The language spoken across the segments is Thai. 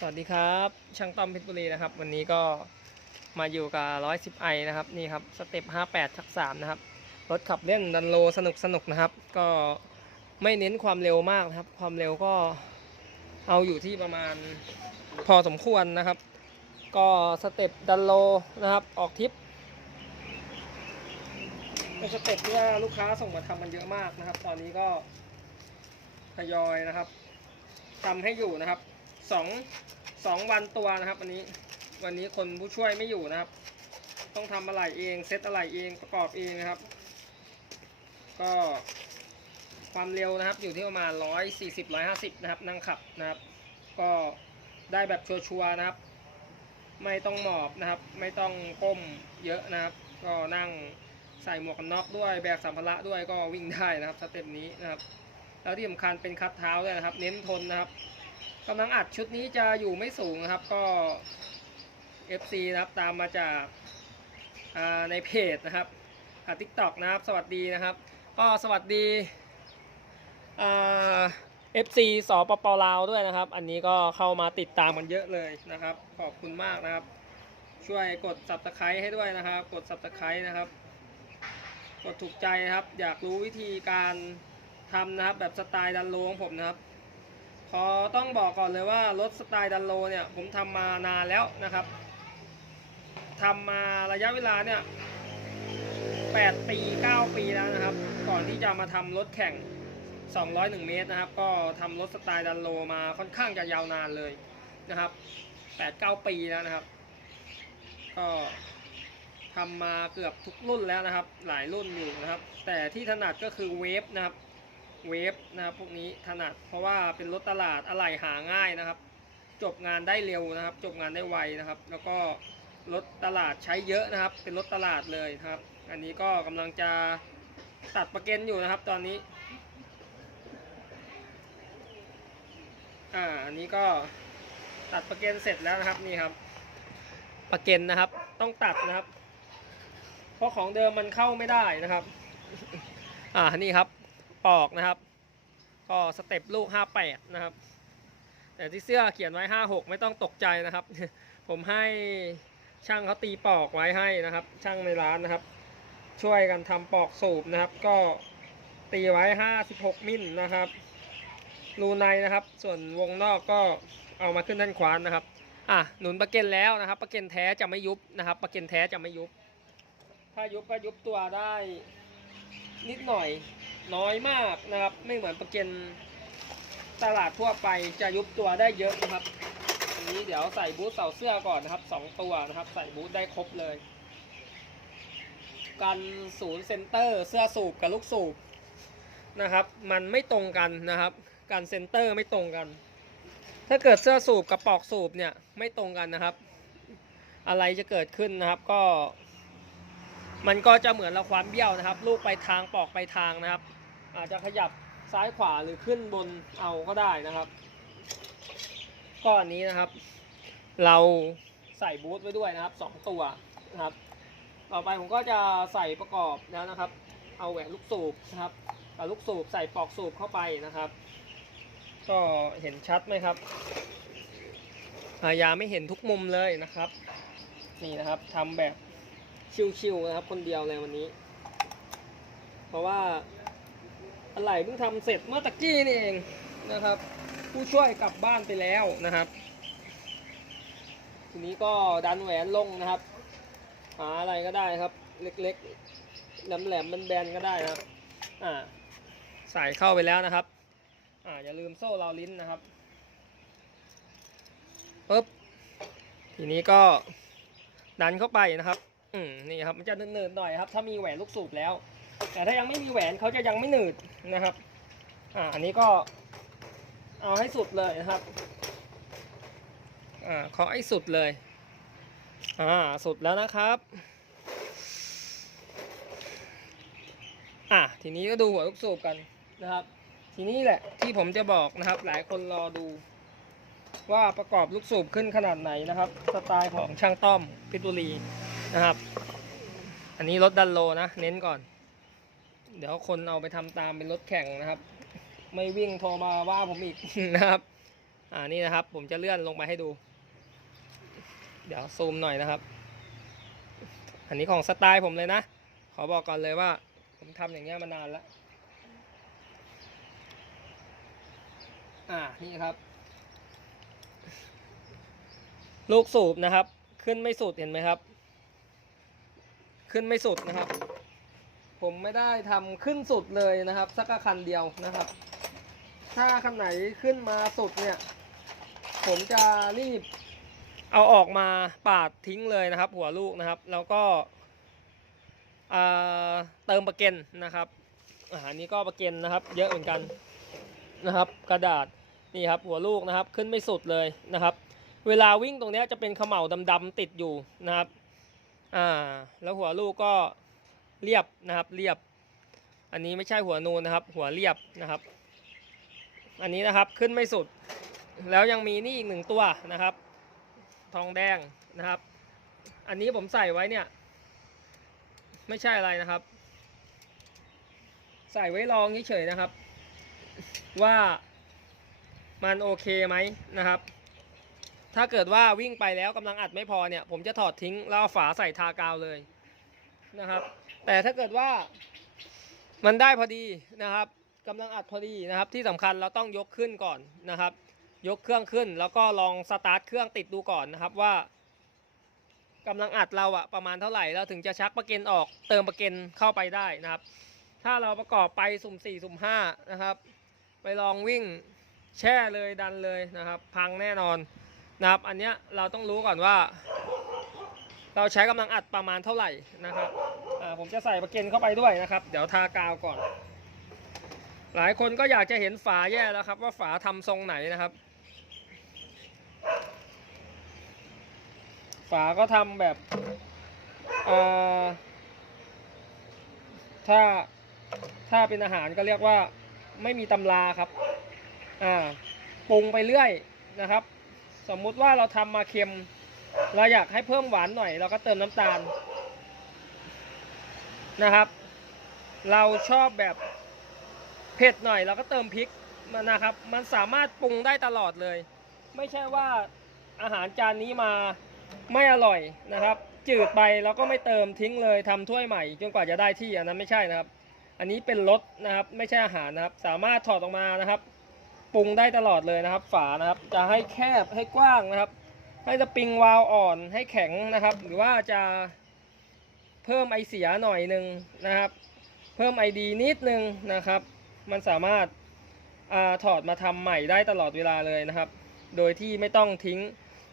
สวัสดีครับ ช่างต้อมเพชรบุรีนะครับ วันนี้ก็มาอยู่กับร้อยสิบไอนะครับนี่ครับสเต็ปห้าแปดชักสามนะครับรถขับเล่นดันโลสนุกสนุกนะครับ ก็ไม่เน้นความเร็วมากนะครับ ความเร็วก็เอาอยู่ที่ประมาณพอสมควรนะครับ ก็สเต็ปดันโลนะครับออกทิปเป็นสเต็ปที่ว่าลูกค้าส่งมาทำมันเยอะมากนะครับ ตอนนี้ก็ทยอยนะครับทำให้อยู่นะครับ สองสองวันตัวนะครับวันนี้วันนี้คนผู้ช่วยไม่อยู่นะครับ ต้องทำอะไรเองเซตอะไรเองประกอบเองนะครับ ก็ความเร็วนะครับอยู่ที่ประมาณ 140 150 นะครับนั่งขับนะครับ ก็ได้แบบชัวร์ๆนะครับ ไม่ต้องหมอบนะครับ ไม่ต้องก้มเยอะนะครับ ก็นั่งใส่หมวกกันน็อกด้วยแบกสัมภาระด้วยก็วิ่งได้นะครับสเต็ปนี้นะครับ แล้วที่สำคัญเป็นคัดเท้าด้วยนะครับ เน้นทนนะครับ กำลังอัดชุดนี้จะอยู่ไม่สูงนะครับ ก็ FC นะครับตามมาจากาในเพจนะครับอ่าทิกตอกนะครับ สวัสดีนะครับ ก็สวัสดีอ่า FC สปปลาวด้วยนะครับ อันนี้ก็เข้ามาติดตามกันเยอะเลยนะครับ ขอบคุณมากนะครับ ช่วยกด subscribe ให้ด้วยนะครับ กด subscribe นะครับ กดถูกใจนะครับ อยากรู้วิธีการทำนะครับ แบบสไตล์ดันโลของผมนะครับ ขอต้องบอกก่อนเลยว่ารถสไตล์ดันโลเนี่ยผมทำมานานแล้วนะครับทำมาระยะเวลาเนี่ย8ปี 9 ปีแล้วนะครับ ก่อนที่จะมาทำรถแข่ง 201 เมตรนะครับ ก็ทำรถสไตล์ดันโลมาค่อนข้างจะยาวนานเลยนะครับ 8-9 ปีแล้วนะครับ ก็ทำมาเกือบทุกรุ่นแล้วนะครับ หลายรุ่นอยู่นะครับ แต่ที่ถนัดก็คือเวฟนะครับ เวฟนะครับพวกนี้ถนัดเพราะว่าเป็นรถตลาดอะไหล่หาง่ายนะครับ จบงานได้เร็วนะครับ จบงานได้ไวนะครับ แล้วก็รถตลาดใช้เยอะนะครับ เป็นรถตลาดเลยครับ อันนี้ก็กำลังจะตัดประเก็นอยู่นะครับ ตอนนี้อ่าอันนี้ก็ตัดประเก็นเสร็จแล้วนะครับนี่ครับ ประเก็นนะครับ ต้องตัดนะครับ เพราะของเดิมมันเข้าไม่ได้นะครับ อ่านี่ครับ ปอกนะครับ ก็สเต็ปลูก 58 นะครับ แต่ที่เสื้อเขียนไว้ 56 ไม่ต้องตกใจนะครับ ผมให้ช่างเขาตีปอกไว้ให้นะครับ ช่างในร้านนะครับ ช่วยกันทำปอกสูบนะครับ ก็ตีไว้ 56 มิลนะครับรูในนะครับ ส่วนวงนอกก็เอามาขึ้นด้านขวานนะครับ อะหนุนประเก็นแล้วนะครับ ประเก็นแท้จะไม่ยุบนะครับประเก็นแท้จะไม่ยุบ ถ้ายุบก็ยุบตัวได้นิดหน่อย น้อยมากนะครับ ไม่เหมือนประเก็นตลาดทั่วไปจะยุบตัวได้เยอะนะครับอันนี้เดี๋ยวใส่บูทเสาเสื้อก่อนนะครับสองตัวนะครับใส่บูทได้ครบเลย กันศูนย์เซนเตอร์เสื้อสูบกับลูกสูบนะครับ มันไม่ตรงกันนะครับการเซนเตอร์ไม่ตรงกัน ถ้าเกิดเสื้อสูบกับปลอกสูบเนี่ยไม่ตรงกันนะครับ อะไรจะเกิดขึ้นนะครับก็ มันก็จะเหมือนเราความเบี้ยวนะครับ ลูกไปทางปอกไปทางนะครับ อาจจะขยับซ้ายขวาหรือขึ้นบนเอาก็ได้นะครับก้อนนี้นะครับ เราใส่บูทไว้ด้วยนะครับสองตัวนะครับ ต่อไปผมก็จะใส่ประกอบแล้วนะครับ เอาแหวนลูกสูบนะครับเอาลูกสูบใส่ปลอกสูบเข้าไปนะครับ ก็เห็นชัดไหมครับพยายามไม่เห็นทุกมุมเลยนะครับ นี่นะครับทำแบบชิวๆนะครับ คนเดียวเลยวันนี้ เพราะว่า อะไรเพิ่งทำเสร็จเมื่อตะกี้นี่เองนะครับ ผู้ช่วยกลับบ้านไปแล้วนะครับ ทีนี้ก็ดันแหวนลงนะครับ หาอะไรก็ได้ครับ เล็กๆแหลมๆแบนๆก็ได้นะครับอ่าใส่เข้าไปแล้วนะครับอ่าอย่าลืมโซ่ราวลิ้นนะครับปึ๊บทีนี้ก็ดันเข้าไปนะครับ อืมนี่ครับมันจะหนืดๆหน่อยครับ ถ้ามีแหวนลูกสูบแล้ว แต่ถ้ายังไม่มีแหวนเขาจะยังไม่หนืดนะครับ อ่า อันนี้ก็เอาให้สุดเลยนะครับ อ่าขอให้สุดเลย อ่า สุดแล้วนะครับ อะทีนี้ก็ดูหัวลูกสูบกันนะครับ ทีนี้แหละที่ผมจะบอกนะครับ หลายคนรอดู ว่าประกอบลูกสูบขึ้นขนาดไหนนะครับ สไตล์ของช่างต้อมพชรบุรีนะครับ อันนี้รถดันโลนะ เน้นก่อน เดี๋ยวคนเอาไปทำตามเป็นรถแข่งนะครับ ไม่วิ่งโทรมาว่าผมอีกนะครับ อ่านี่นะครับ ผมจะเลื่อนลงไปให้ดู เดี๋ยวซูมหน่อยนะครับ อันนี้ของสไตล์ผมเลยนะ ขอบอกก่อนเลยว่า ผมทำอย่างเงี้ยมานานแล้ว อ่านี่ครับ ลูกสูบนะครับ ขึ้นไม่สุดเห็นไหมครับ ขึ้นไม่สุดนะครับ ผมไม่ได้ทำขึ้นสุดเลยนะครับ สักคันเดียวนะครับ ถ้าคันไหนขึ้นมาสุดเนี่ย ผมจะรีบเอาออกมาปาดทิ้งเลยนะครับ หัวลูกนะครับ แล้วก็เติมประเก็นนะครับอาอันนี้ก็ประเก็นนะครับ เยอะเหมือนกันนะครับ กระดาษนี่ครับ หัวลูกนะครับ ขึ้นไม่สุดเลยนะครับ เวลาวิ่งตรงเนี้ยจะเป็นเขม่าดำๆติดอยู่นะครับ อ่า แล้วหัวลูกก็ เรียบนะครับเรียบ อันนี้ไม่ใช่หัวนูนนะครับ หัวเรียบนะครับ อันนี้นะครับขึ้นไม่สุด แล้วยังมีนี่อีกหนึ่งตัวนะครับ ทองแดงนะครับ อันนี้ผมใส่ไว้เนี่ย ไม่ใช่อะไรนะครับ ใส่ไว้ลองเฉยๆนะครับ ว่ามันโอเคไหมนะครับ ถ้าเกิดว่าวิ่งไปแล้วกำลังอัดไม่พอเนี่ย ผมจะถอดทิ้งแล้วเอาฝาใส่ทากาวเลยนะครับ แต่ถ้าเกิดว่ามันได้พอดีนะครับกำลังอัดพอดีนะครับ ที่สำคัญเราต้องยกขึ้นก่อนนะครับ ยกเครื่องขึ้น แล้วก็ลองสตาร์ทเครื่องติดดูก่อนนะครับว่ากำลังอัดเราอะประมาณเท่าไหร่เราถึงจะชักประเก็นออกเติมประเก็นเข้าไปได้นะครับ ถ้าเราประกอบไปสุ่ม4สุ่ม5นะครับ ไปลองวิ่งแช่เลยดันเลยนะครับ พังแน่นอนนะครับ อันเนี้ยเราต้องรู้ก่อนว่า เราใช้กำลังอัดประมาณเท่าไหร่นะครับผมจะใส่ประเก็นเข้าไปด้วยนะครับ เดี๋ยวทากาวก่อน หลายคนก็อยากจะเห็นฝาแย่แล้วครับ ว่าฝาทำทรงไหนนะครับ ฝาก็ทำแบบถ้าถ้าเป็นอาหารก็เรียกว่าไม่มีตำราครับอ่าปรุงไปเรื่อยนะครับ สมมุติว่าเราทำมาเค็ม เราอยากให้เพิ่มหวานหน่อย เราก็เติมน้ำตาลนะครับ เราชอบแบบเผ็ดหน่อย เราก็เติมพริกมานะครับ มันสามารถปรุงได้ตลอดเลย ไม่ใช่ว่าอาหารจานนี้มาไม่อร่อยนะครับ จืดไปเราก็ไม่เติมทิ้งเลยทำถ้วยใหม่จนกว่าจะได้ที่อันนั้นไม่ใช่นะครับ อันนี้เป็นรสนะครับ ไม่ใช่อาหารนะครับ สามารถถอดออกมานะครับ ปรุงได้ตลอดเลยนะครับ ฝานะครับ จะให้แคบให้กว้างนะครับ ให้สปริงวาลอ่อนให้แข็งนะครับ หรือว่าจะเพิ่มไอเสียหน่อยหนึ่งนะครับ เพิ่มไอดีนิดนึงนะครับ มันสามารถอาถอดมาทำใหม่ได้ตลอดเวลาเลยนะครับ โดยที่ไม่ต้องทิ้ง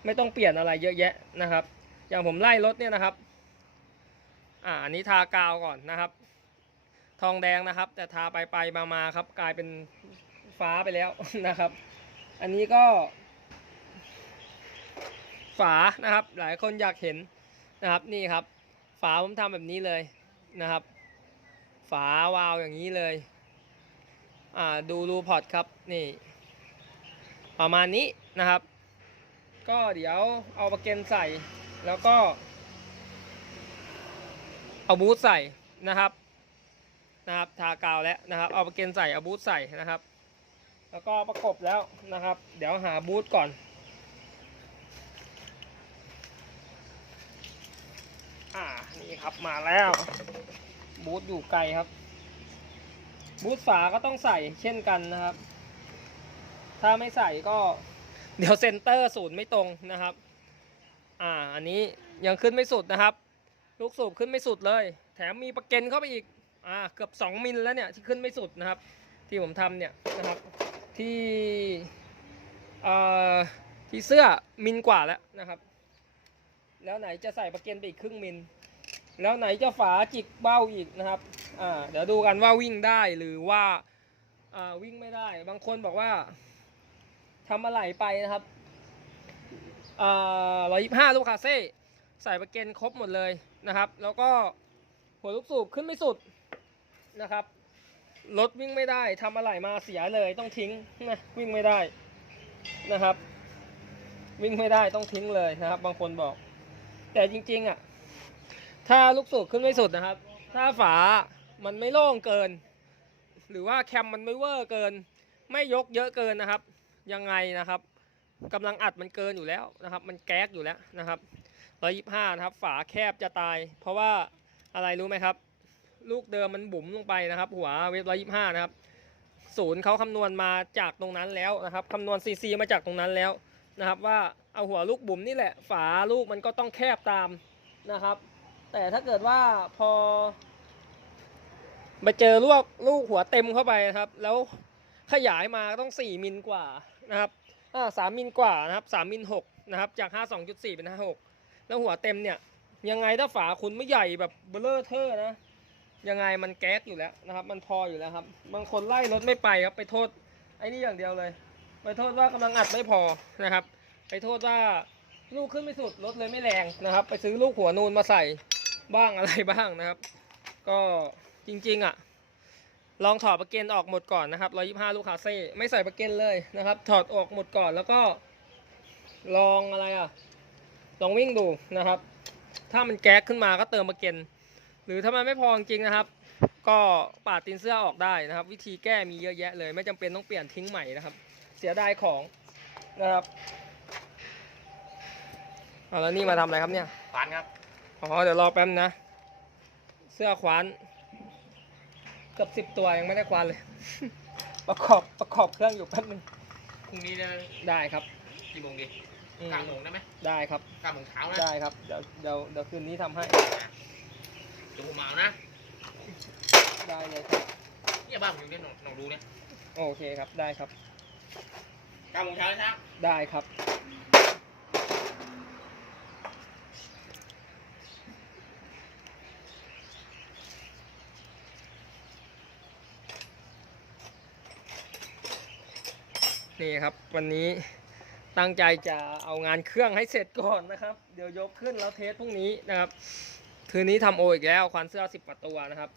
ไม่ต้องเปลี่ยนอะไรเยอะแยะนะครับ อย่างผมไล่รถเนี่ยนะครับอ่าอันนี้ทากาวก่อนนะครับ ทองแดงนะครับ แต่ทาไปไปมามาครับ กลายเป็นฟ้าไปแล้วนะครับ อันนี้ก็ ฝานะครับ หลายคนอยากเห็นนะครับนี่ครับ ฝาผมทำแบบนี้เลยนะครับ ฝาวาล์วอย่างนี้เลยอ่าดูรูพอร์ตครับนี่ ประมาณนี้นะครับ ก็เดี๋ยวเอาประเก็นใส่แล้วก็ เอาบูทใส่นะครับนะครับทากาวแล้วนะครับ เอาประเก็นใส่เอาบูทใส่นะครับ แล้วก็ประกบแล้วนะครับ เดี๋ยวหาบูทก่อน อ่า นี่ครับมาแล้ว บูทอยู่ไกลครับ บูทฝาก็ต้องใส่เช่นกันนะครับ ถ้าไม่ใส่ก็ เดี๋ยวเซนเตอร์ศูนย์ไม่ตรงนะครับ อ่า อันนี้ยังขึ้นไม่สุดนะครับ ลูกสูบขึ้นไม่สุดเลย แถมมีประเก็นเข้าไปอีก อ่า เกือบ 2 มิลแล้วเนี่ยที่ขึ้นไม่สุดนะครับ ที่ผมทำเนี่ยนะครับ ที่ เอ่อ ที่เสื้อมิลกว่าแล้วนะครับ แล้วไหนจะใส่ประเก็นไปอีกครึ่งมิล แล้วไหนจะฝาจิกเบ้าอีกนะครับ อ่า เดี๋ยวดูกันว่าวิ่งได้หรือว่า อ่า วิ่งไม่ได้ บางคนบอกว่าทำอะไรไปนะครับ อ่าร้อยยี่ห้าลูกคาเซ่ ใส่ประเก็นครบหมดเลยนะครับ แล้วก็หัวลูกสูบขึ้นไม่สุดนะครับ รถวิ่งไม่ได้ทำอะไรมาเสียเลยต้องทิ้งนะวิ่งไม่ได้นะครับ วิ่งไม่ได้ต้องทิ้งเลยนะครับ บางคนบอก แต่จริงๆอะ ถ้าลูกสูบขึ้นไม่สุดนะครับ ถ้าฝามันไม่โล่งเกิน หรือว่าแคมมันไม่เวอร์เกิน ไม่ยกเยอะเกินนะครับ ยังไงนะครับกำลังอัดมันเกินอยู่แล้วนะครับ มันแก๊กอยู่แล้วนะครับร้อยี่ห้านะครับ ฝาแคบจะตาย เพราะว่าอะไรรู้ไหมครับ ลูกเดิมมันบุ๋มลงไปนะครับ หัวเวฟร้อยี่ห้านะครับศูนย์เขาคำนวณมาจากตรงนั้นแล้วนะครับคำนวณซีซีมาจากตรงนั้นแล้วนะครับว่า เอาหัวลูกบุ๋มนี่แหละ ฝาลูกมันก็ต้องแคบตามนะครับ แต่ถ้าเกิดว่าพอมาเจอลูกลูกหัวเต็มเข้าไปนะครับ แล้วขยายมาต้อง 4มิลกว่านะครับอ่าสามมิลกว่านะครับสามมิลหกนะครับ จาก 52.4 เป็น 56 แล้วหัวเต็มเนี่ย ยังไงถ้าฝาคุณไม่ใหญ่แบบเบลเลอร์เทอร์นะ ยังไงมันแก๊กอยู่แล้วนะครับ มันพออยู่แล้วครับ บางคนไล่รถไม่ไปครับ ไปโทษไอ้นี่อย่างเดียวเลย ไปโทษว่ากำลังอัดไม่พอนะครับ ไปโทษว่าลูกขึ้นไม่สุดรถเลยไม่แรงนะครับ ไปซื้อลูกหัวนูนมาใส่บ้างอะไรบ้างนะครับ ก็จริงๆอะ ลองถอดประเกนออกหมดก่อนนะครับ125ลูกคาเซ่ไม่ใส่ประเกนเลยนะครับ ถอดออกหมดก่อนแล้วก็ ลองอะไรอะ ลองวิ่งดูนะครับ ถ้ามันแก๊กขึ้นมาก็เติมประเกนหรือถ้ามันไม่พอจริงนะครับ ก็ปาดตีนเสื้อออกได้นะครับ วิธีแก้มีเยอะแยะเลย ไม่จำเป็นต้องเปลี่ยนทิ้งใหม่นะครับ เสียดายของนะครับ เอาแล้วนี่มาทำอะไรครับเนี่ยฟานครับอ๋อเดี๋ยวรอแป๊บนะ เสื้อควานเกือบสิบตัวยังไม่ได้ควานเลย ประกอบประกอบเครื่องอยู่แป๊บนึงพรุ่งนี้จะได้ครับกี่โมงดีอืมเก้าโมงได้ไหมได้ครับ เก้าโมงเช้านะได้ครับ เดี๋ยวเดี๋ยวเดี๋ยวคืนนี้ทำให้เดี๋ยวผมมาเอานะได้เลยครับเนี่ยบ้านผมอยู่เนี่ยหนองหนองดูเนี่ยโอเคครับได้ครับเก้าโมงเช้านะได้ครับ นี่ครับวันนี้ตั้งใจจะเอางานเครื่องให้เสร็จก่อนนะครับ เดี๋ยวยกขึ้นแล้วเทสพรุ่งนี้นะครับ คืนนี้ทำโออีกแล้วควานเสื้อสิบกว่าตัวนะครับ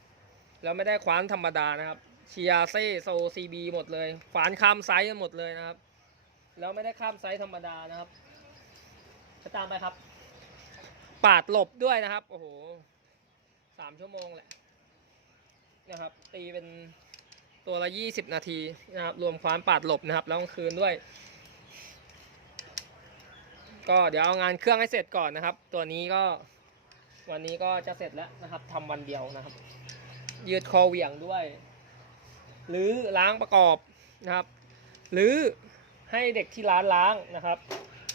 แล้วไม่ได้ควานธรรมดานะครับเชียเซ่โซซีบีหมดเลยควานข้ามไซส์กันหมดเลยนะครับ แล้วไม่ได้ข้ามไซส์ธรรมดานะครับจะตามไปครับ ปาดหลบด้วยนะครับ โอ้โหสามชั่วโมงแหละนะครับ ตีเป็น ตัวละยี่สิบนาทีนะครับ รวมความปาดหลบนะครับ แล้วกลางคืนด้วย ก็เดี๋ยวเอางานเครื่องให้เสร็จก่อนนะครับ ตัวนี้ก็วันนี้ก็จะเสร็จแล้วนะครับทำวันเดียวนะครับ ยืดคอเหวี่ยงด้วย หรือล้างประกอบนะครับ หรือให้เด็กที่ร้านล้างนะครับ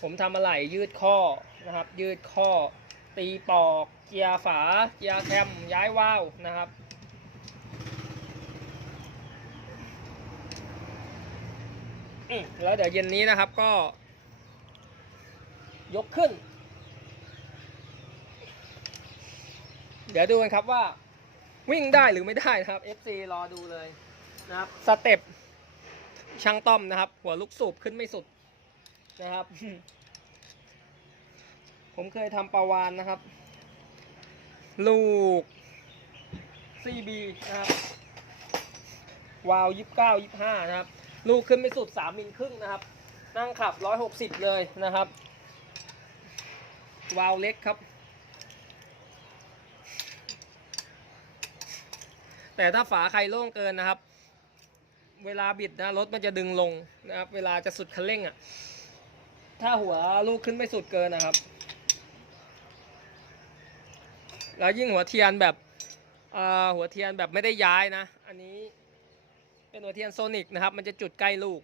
ผมทำอะไหล่ยืดข้อนะครับ ยืดข้อ ตีปอก เกียร์ฝา เกียร์แคมย้ายว่าวนะครับ อืม แล้วเดี๋ยวเย็นนี้นะครับก็ ยกขึ้น เดี๋ยวดูกันครับว่า วิ่งได้หรือไม่ได้นะครับ FC รอดูเลยนะครับสเต็ปช่างต้อมนะครับ หัวลูกสูบขึ้นไม่สุดนะครับ ผมเคยทำปลาวานนะครับ ลูก CB นะครับวาล์วยี่สิบเก้ายี่ห้านะครับ ลูกขึ้นไม่สุดสามมิลครึ่งนะครับ นั่งขับร้อยหกสิบเลยนะครับ วาล์วเล็กครับ แต่ถ้าฝาใครโล่งเกินนะครับ เวลาบิดนะรถมันจะดึงลงนะครับ เวลาจะสุดคันเร่งอะ ถ้าหัวลูกขึ้นไม่สุดเกินนะครับ แล้วยิ่งหัวเทียนแบบหัวเทียนแบบไม่ได้ย้ายนะ อันนี้ เป็นหัวเทียนโซนิกนะครับมันจะจุดใกล้ลูก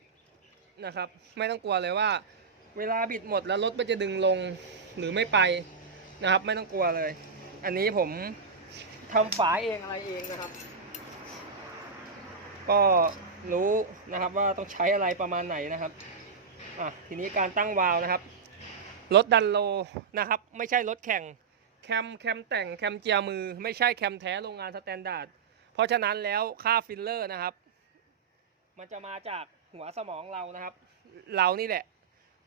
นะครับไม่ต้องกลัวเลยว่า เวลาบิดหมดแล้วรถมันจะดึงลงหรือไม่ไปนะครับ ไม่ต้องกลัวเลย อันนี้ผมทำฝาเองอะไรเองนะครับ ก็รู้นะครับว่าต้องใช้อะไรประมาณไหนนะครับอะทีนี้การตั้งวาล์วนะครับรถดันโลนะครับ ไม่ใช่รถแข่งแคมแคมแต่งแคมเจียมือ ไม่ใช่แคมแท้โรงงานสแตนดาร์ดเพราะฉะนั้นแล้วค่าฟิลเลอร์นะครับ มันจะมาจากหัวสมองเรานะครับ เรานี่แหละ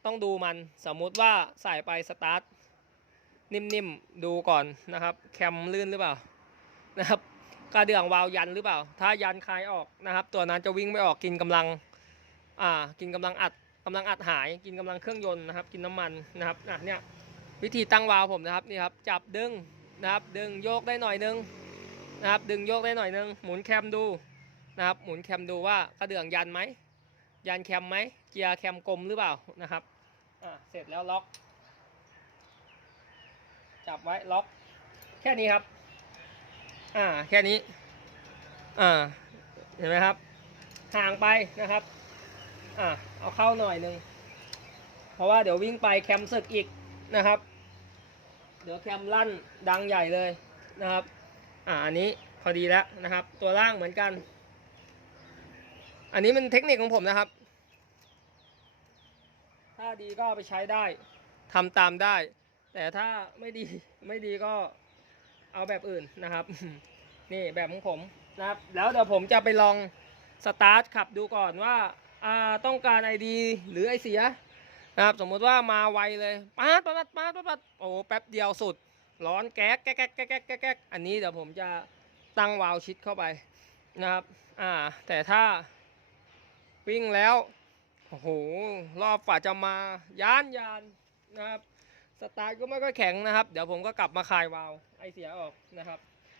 ต้องดูมันสมมุติว่าใส่ไปสตาร์ทนิ่มๆดูก่อนนะครับ แคมลื่นหรือเปล่านะครับกระเดื่องวาล์วยันหรือเปล่า ถ้ายันคลายออกนะครับ ตัวนั้นจะวิ่งไม่ออกกินกำลังอ่ากินกำลังอัดกำลังอัดหาย กินกำลังเครื่องยนต์นะครับ กินน้ำมันนะครับอะเนี่ยวิธีตั้งวาล์วผมนะครับนี่ครับจับดึงนะครับ ดึงโยกได้หน่อยนึงนะครับ ดึงโยกได้หน่อยนึงหมุนแคมดู นะครับ หมุนแคมดูว่ากระเดื่องยันไหมยันแคมไหมเกียร์แคมกลมหรือเปล่านะครับอะเสร็จแล้วล็อก จับไว้ล็อก แค่นี้ครับ อ่าแค่นี้อ่าเห็นไหมครับ ห่างไปนะครับอ่าเอาเข้าหน่อยหนึ่งเพราะว่าเดี๋ยววิ่งไปแคมศึกอีกนะครับ เดี๋ยวแคมลั่นดังใหญ่เลยนะครับ อ่าอันนี้พอดีแล้วนะครับ ตัวล่างเหมือนกัน อันนี้มันเทคนิคของผมนะครับ ถ้าดีก็เอาไปใช้ได้ทำตามได้ แต่ถ้าไม่ดีไม่ดีก็เอาแบบอื่นนะครับ นี่แบบของผมนะครับ แล้วเดี๋ยวผมจะไปลองสตาร์ทขับดูก่อนว่าอ่าต้องการ ID หรือไอเสียนะครับสมมุติว่ามาไวเลยป๊าดป๊าดป๊าดป๊าดป๊าดโอ้แป๊บเดียวสุด ร้อนแก๊กแก๊กแก๊กแก๊กแก๊กแก๊กแก๊กอันนี้เดี๋ยวผมจะตั้งวาล์วชิดเข้าไปนะครับอ่าแต่ถ้า วิ่งแล้วโอ้โหรอบฝ่าจะมายานยานนะครับสตาร์ทก็ไม่ค่อยแข็งนะครับ เดี๋ยวผมก็กลับมาคลายวาล์วไอเสียออกนะครับ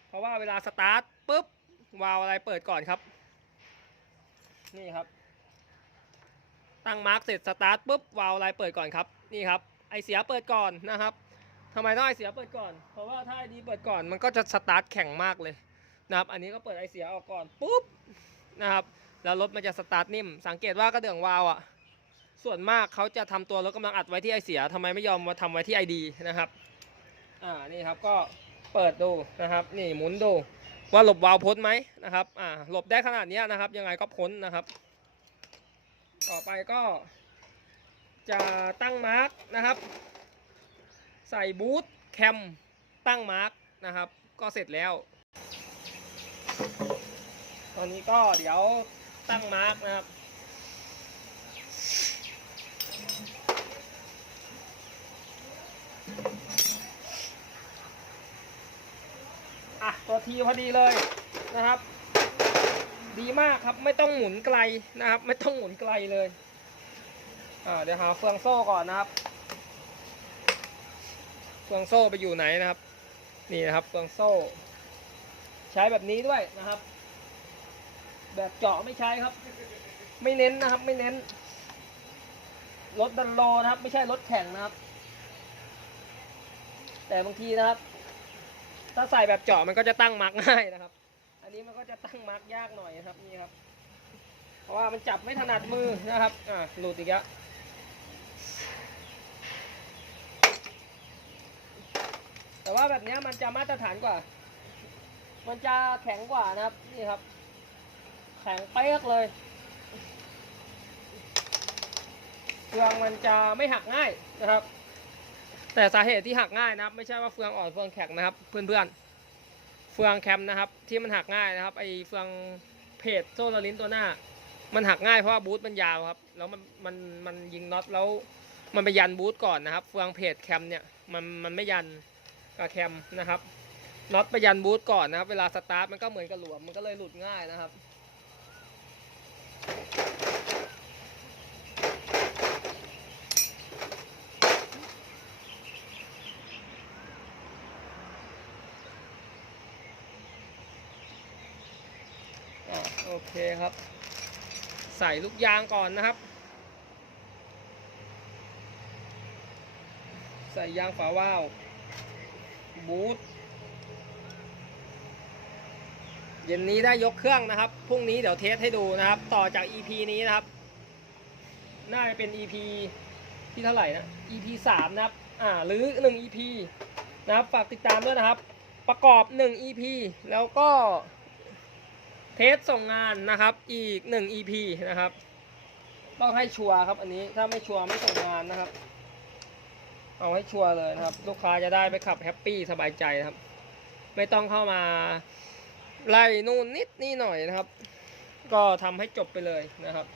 เพราะว่าเวลาสตาร์ทปุ๊บวาล์วอะไรเปิดก่อนครับ นี่ครับ ตั้งมาร์กเสร็จสตาร์ทปุ๊บวาล์วอะไรเปิดก่อนครับ นี่ครับ ไอเสียเปิดก่อนนะครับทำไมต้องไอเสียเปิดก่อน เพราะว่าถ้าไอดีเปิดก่อนมันก็จะสตาร์ทแข็งมากเลยนะครับ อันนี้ก็เปิดไอเสียออกก่อนปุ๊บนะครับ แล้วรถมันจะสตาร์ทนิ่ม สังเกตว่ากระเดื่องวาล์วอะ ส่วนมากเขาจะทำตัวรถกำลังอัดไว้ที่ไอเสียทำไมไม่ยอมมาทำไว้ที่ไอดีนะครับ อ่า นี่ครับก็เปิดดูนะครับ นี่หมุนดูว่าหลบวาล์วพ้นไหมนะครับ อ่า หลบได้ขนาดนี้นะครับ ยังไงก็พ้นนะครับ ต่อไปก็ จะตั้งมาร์กนะครับ ใส่บูทแคมตั้งมาร์กนะครับ ก็เสร็จแล้ว ตอนนี้ก็เดี๋ยว ตั้งมาร์กนะครับ อะ ตัวทีพอดีเลยนะครับ ดีมากครับไม่ต้องหมุนไกลนะครับ ไม่ต้องหมุนไกลเลยอ่าเดี๋ยวหาเฟืองโซ่ก่อนนะครับ เฟืองโซ่ไปอยู่ไหนนะครับ นี่นะครับเฟืองโซ่ ใช้แบบนี้ด้วยนะครับ แบบเจาะไม่ใช้ครับ ไม่เน้นนะครับ ไม่เน้น รถดันโลนะครับ ไม่ใช่รถแข่งนะครับ แต่บางทีนะครับ ถ้าใส่แบบเจาะมันก็จะตั้งมาร์กง่ายนะครับ อันนี้มันก็จะตั้งมาร์กยากหน่อยนะครับนี่ครับ เพราะว่ามันจับไม่ถนัดมือนะครับอ่าหลุดอีกแล้วแต่ว่าแบบนี้มันจะมาตรฐานกว่า มันจะแข็งกว่านะครับ นี่ครับ แข็งเป๊กเลยเฟืองมันจะไม่หักง่ายนะครับ แต่สาเหตุที่หักง่ายนะครับ ไม่ใช่ว่าเฟืองอ่อนเฟืองแข็งนะครับ เพื่อนๆ เฟืองแคมนะครับ ที่มันหักง่ายนะครับไอเฟืองเพจโซ่ลลิ้นตัวหน้า มันหักง่ายเพราะว่าบูทมันยาวครับ แล้วมันมันมันยิงน็อตแล้วมันไปยันบูทก่อนนะครับ เฟืองเพจแคมเนี่ยมันมันไม่ยันกับแคมนะครับน็อตไปยันบูทก่อนนะครับ เวลาสตาร์ทมันก็เหมือนกับหลวมมันก็เลยหลุดง่ายนะครับ โอเคครับ ใส่ลูกยางก่อนนะครับ ใส่ยางฝาว่าวบูท เย็นนี้ได้ยกเครื่องนะครับพรุ่งนี้เดี๋ยวเทสให้ดูนะครับ ต่อจาก EP นี้นะครับ น่าจะเป็น EP ที่เท่าไหร่นะ EP 3นะครับ อ่า หรือ1 EP นะครับ ฝากติดตามด้วยนะครับ ประกอบ1 EP แล้วก็เทสส่งงานนะครับ อีก1 EP นะครับ ต้องให้ชัวร์ครับ อันนี้ถ้าไม่ชัวร์ไม่ส่งงานนะครับ เอาให้ชัวร์เลยนะครับ ลูกค้าจะได้ไปขับแฮปปี้สบายใจครับ ไม่ต้องเข้ามา ไล่นู่นนิดนี่หน่อยนะครับ ก็ทำให้จบไปเลยนะครับ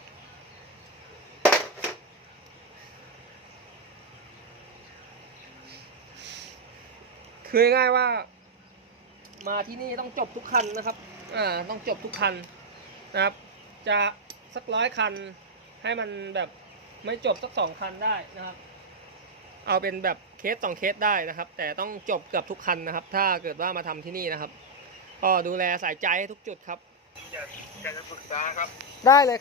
คือง่ายว่า มาที่นี่ต้องจบทุกคันนะครับ อ่า ต้องจบทุกคันนะครับ จะสักร้อยคันให้มันแบบไม่จบสักสองคันได้นะครับ เอาเป็นแบบเคสสองเคสได้นะครับ แต่ต้องจบเกือบทุกคันนะครับ ถ้าเกิดว่ามาทำที่นี่นะครับ ก็ดูแลสายใจให้ทุกจุดครับจะจะปรึกษาครับ ได้เลย